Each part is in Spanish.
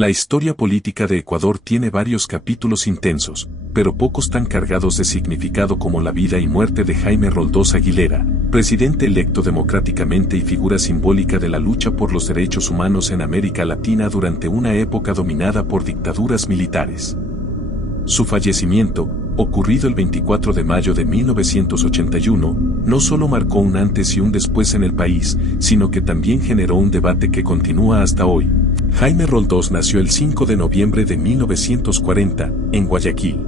La historia política de Ecuador tiene varios capítulos intensos, pero pocos tan cargados de significado como la vida y muerte de Jaime Roldós Aguilera, presidente electo democráticamente y figura simbólica de la lucha por los derechos humanos en América Latina durante una época dominada por dictaduras militares. Su fallecimiento, ocurrido el 24 de mayo de 1981, no solo marcó un antes y un después en el país, sino que también generó un debate que continúa hasta hoy. Jaime Roldós nació el 5 de noviembre de 1940, en Guayaquil.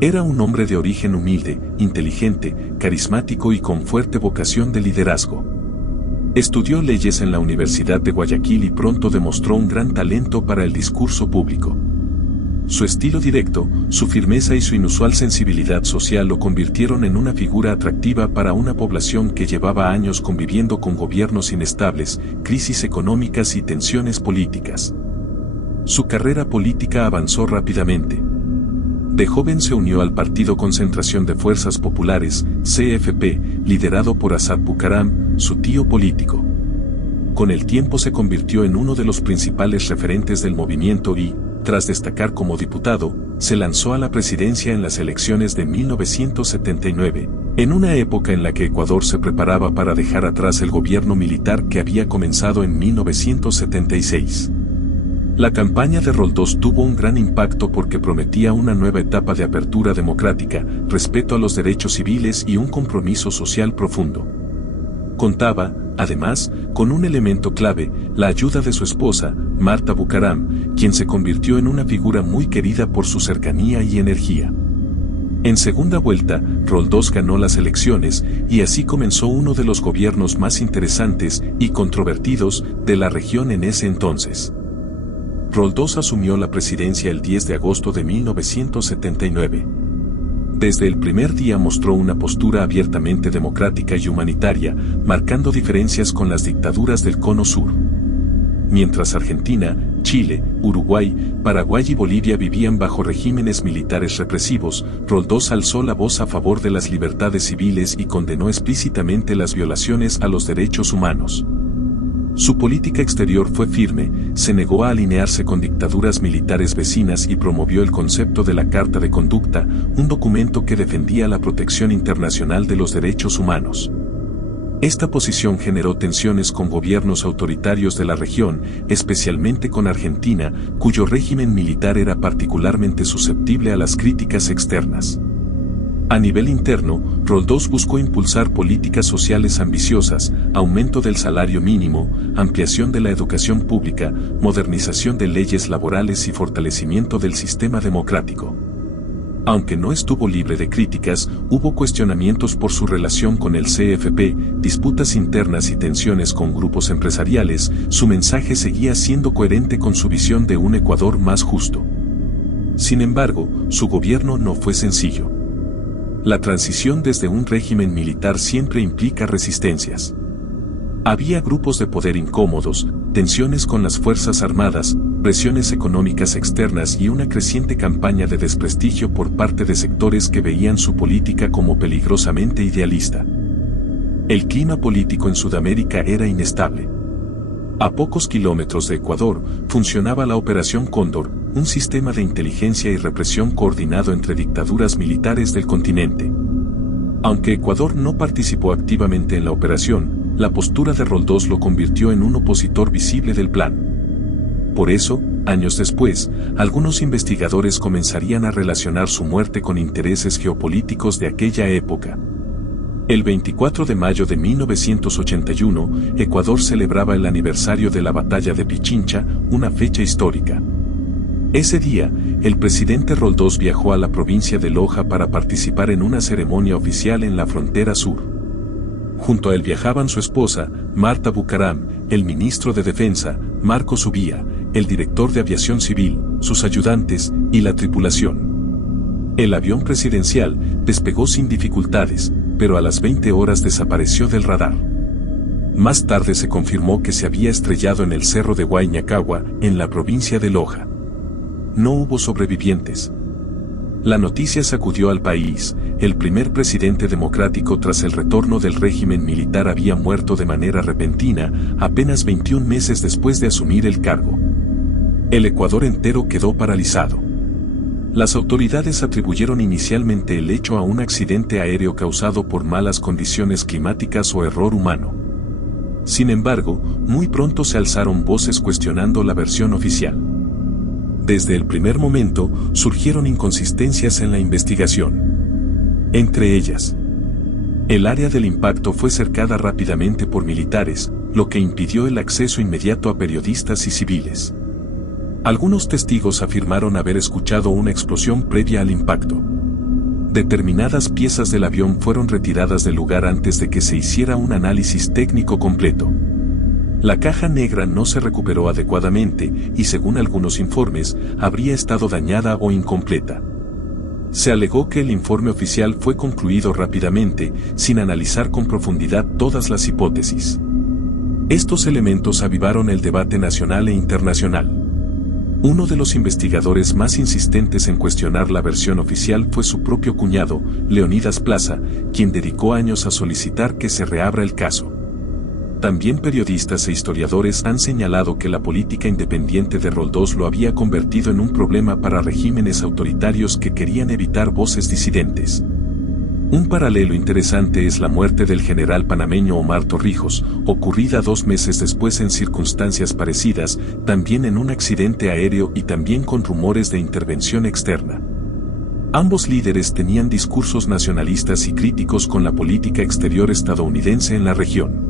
Era un hombre de origen humilde, inteligente, carismático y con fuerte vocación de liderazgo. Estudió leyes en la Universidad de Guayaquil y pronto demostró un gran talento para el discurso público. Su estilo directo, su firmeza y su inusual sensibilidad social lo convirtieron en una figura atractiva para una población que llevaba años conviviendo con gobiernos inestables, crisis económicas y tensiones políticas. Su carrera política avanzó rápidamente. De joven se unió al Partido Concentración de Fuerzas Populares, CFP, liderado por Asad Bucaram, su tío político. Con el tiempo se convirtió en uno de los principales referentes del movimiento y, tras destacar como diputado, se lanzó a la presidencia en las elecciones de 1979, en una época en la que Ecuador se preparaba para dejar atrás el gobierno militar que había comenzado en 1976. La campaña de Roldós tuvo un gran impacto porque prometía una nueva etapa de apertura democrática, respeto a los derechos civiles y un compromiso social profundo. Contaba, además, con un elemento clave, la ayuda de su esposa, Marta Bucaram, quien se convirtió en una figura muy querida por su cercanía y energía. En segunda vuelta, Roldós ganó las elecciones y así comenzó uno de los gobiernos más interesantes y controvertidos de la región en ese entonces. Roldós asumió la presidencia el 10 de agosto de 1979. Desde el primer día mostró una postura abiertamente democrática y humanitaria, marcando diferencias con las dictaduras del Cono Sur. Mientras Argentina, Chile, Uruguay, Paraguay y Bolivia vivían bajo regímenes militares represivos, Roldós alzó la voz a favor de las libertades civiles y condenó explícitamente las violaciones a los derechos humanos. Su política exterior fue firme, se negó a alinearse con dictaduras militares vecinas y promovió el concepto de la Carta de Conducta, un documento que defendía la protección internacional de los derechos humanos. Esta posición generó tensiones con gobiernos autoritarios de la región, especialmente con Argentina, cuyo régimen militar era particularmente susceptible a las críticas externas. A nivel interno, Roldós buscó impulsar políticas sociales ambiciosas, aumento del salario mínimo, ampliación de la educación pública, modernización de leyes laborales y fortalecimiento del sistema democrático. Aunque no estuvo libre de críticas, hubo cuestionamientos por su relación con el CFP, disputas internas y tensiones con grupos empresariales, su mensaje seguía siendo coherente con su visión de un Ecuador más justo. Sin embargo, su gobierno no fue sencillo. La transición desde un régimen militar siempre implica resistencias. Había grupos de poder incómodos, tensiones con las Fuerzas Armadas, presiones económicas externas y una creciente campaña de desprestigio por parte de sectores que veían su política como peligrosamente idealista. El clima político en Sudamérica era inestable. A pocos kilómetros de Ecuador, funcionaba la Operación Cóndor, un sistema de inteligencia y represión coordinado entre dictaduras militares del continente. Aunque Ecuador no participó activamente en la operación, la postura de Roldós lo convirtió en un opositor visible del plan. Por eso, años después, algunos investigadores comenzarían a relacionar su muerte con intereses geopolíticos de aquella época. El 24 de mayo de 1981, Ecuador celebraba el aniversario de la Batalla de Pichincha, una fecha histórica. Ese día, el presidente Roldós viajó a la provincia de Loja para participar en una ceremonia oficial en la frontera sur. Junto a él viajaban su esposa, Marta Bucaram, el ministro de Defensa, Marcos Ubía, el director de Aviación Civil, sus ayudantes y la tripulación. El avión presidencial despegó sin dificultades, pero a las 20 horas desapareció del radar. Más tarde se confirmó que se había estrellado en el cerro de Huayñacagua, en la provincia de Loja. No hubo sobrevivientes. La noticia sacudió al país. El primer presidente democrático tras el retorno del régimen militar había muerto de manera repentina, apenas 21 meses después de asumir el cargo. El Ecuador entero quedó paralizado. Las autoridades atribuyeron inicialmente el hecho a un accidente aéreo causado por malas condiciones climáticas o error humano. Sin embargo, muy pronto se alzaron voces cuestionando la versión oficial. Desde el primer momento, surgieron inconsistencias en la investigación. Entre ellas, el área del impacto fue cercada rápidamente por militares, lo que impidió el acceso inmediato a periodistas y civiles. Algunos testigos afirmaron haber escuchado una explosión previa al impacto. Determinadas piezas del avión fueron retiradas del lugar antes de que se hiciera un análisis técnico completo. La caja negra no se recuperó adecuadamente y, según algunos informes, habría estado dañada o incompleta. Se alegó que el informe oficial fue concluido rápidamente, sin analizar con profundidad todas las hipótesis. Estos elementos avivaron el debate nacional e internacional. Uno de los investigadores más insistentes en cuestionar la versión oficial fue su propio cuñado, Leonidas Plaza, quien dedicó años a solicitar que se reabra el caso. También periodistas e historiadores han señalado que la política independiente de Roldós lo había convertido en un problema para regímenes autoritarios que querían evitar voces disidentes. Un paralelo interesante es la muerte del general panameño Omar Torrijos, ocurrida 2 meses después en circunstancias parecidas, también en un accidente aéreo y también con rumores de intervención externa. Ambos líderes tenían discursos nacionalistas y críticos con la política exterior estadounidense en la región.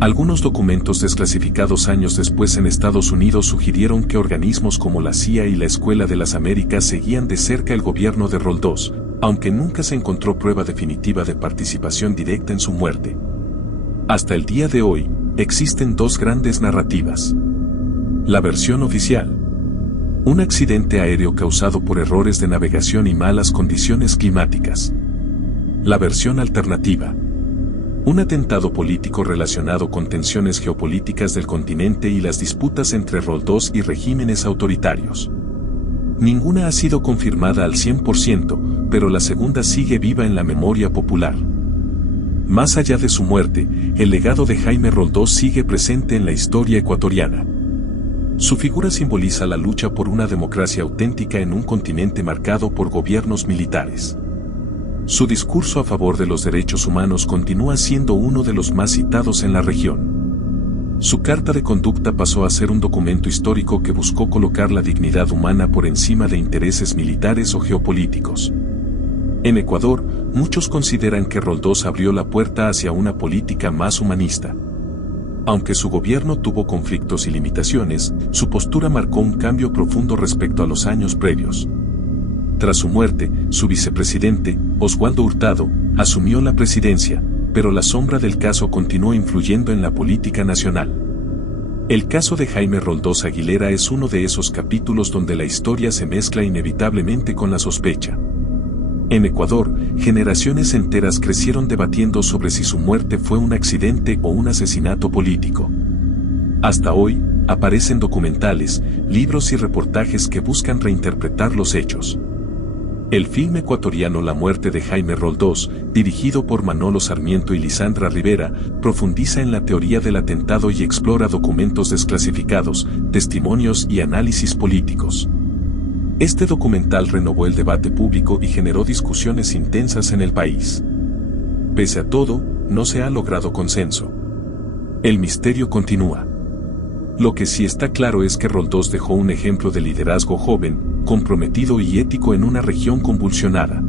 Algunos documentos desclasificados años después en Estados Unidos sugirieron que organismos como la CIA y la Escuela de las Américas seguían de cerca el gobierno de Roldós, aunque nunca se encontró prueba definitiva de participación directa en su muerte. Hasta el día de hoy, existen 2 grandes narrativas. La versión oficial: un accidente aéreo causado por errores de navegación y malas condiciones climáticas. La versión alternativa: un atentado político relacionado con tensiones geopolíticas del continente y las disputas entre Roldós y regímenes autoritarios. Ninguna ha sido confirmada al 100%, pero la segunda sigue viva en la memoria popular. Más allá de su muerte, el legado de Jaime Roldós sigue presente en la historia ecuatoriana. Su figura simboliza la lucha por una democracia auténtica en un continente marcado por gobiernos militares. Su discurso a favor de los derechos humanos continúa siendo uno de los más citados en la región. Su carta de conducta pasó a ser un documento histórico que buscó colocar la dignidad humana por encima de intereses militares o geopolíticos. En Ecuador, muchos consideran que Roldós abrió la puerta hacia una política más humanista. Aunque su gobierno tuvo conflictos y limitaciones, su postura marcó un cambio profundo respecto a los años previos. Tras su muerte, su vicepresidente, Oswaldo Hurtado, asumió la presidencia, pero la sombra del caso continuó influyendo en la política nacional. El caso de Jaime Roldós Aguilera es uno de esos capítulos donde la historia se mezcla inevitablemente con la sospecha. En Ecuador, generaciones enteras crecieron debatiendo sobre si su muerte fue un accidente o un asesinato político. Hasta hoy, aparecen documentales, libros y reportajes que buscan reinterpretar los hechos. El film ecuatoriano La muerte de Jaime Roldós, dirigido por Manolo Sarmiento y Lisandra Rivera, profundiza en la teoría del atentado y explora documentos desclasificados, testimonios y análisis políticos. Este documental renovó el debate público y generó discusiones intensas en el país. Pese a todo, no se ha logrado consenso. El misterio continúa. Lo que sí está claro es que Roldós dejó un ejemplo de liderazgo joven, comprometido y ético en una región convulsionada.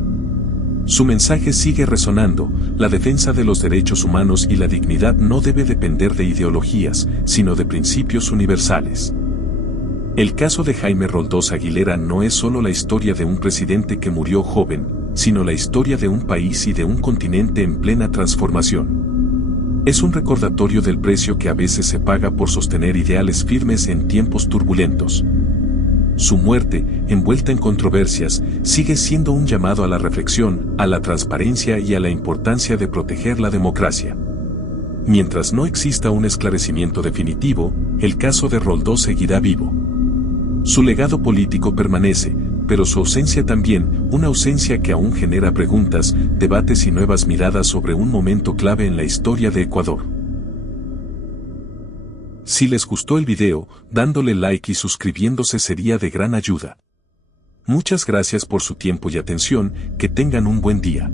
Su mensaje sigue resonando: la defensa de los derechos humanos y la dignidad no debe depender de ideologías, sino de principios universales. El caso de Jaime Roldós Aguilera no es solo la historia de un presidente que murió joven, sino la historia de un país y de un continente en plena transformación. Es un recordatorio del precio que a veces se paga por sostener ideales firmes en tiempos turbulentos. Su muerte, envuelta en controversias, sigue siendo un llamado a la reflexión, a la transparencia y a la importancia de proteger la democracia. Mientras no exista un esclarecimiento definitivo, el caso de Roldós seguirá vivo. Su legado político permanece, pero su ausencia también, una ausencia que aún genera preguntas, debates y nuevas miradas sobre un momento clave en la historia de Ecuador. Si les gustó el video, dándole like y suscribiéndose sería de gran ayuda. Muchas gracias por su tiempo y atención, que tengan un buen día.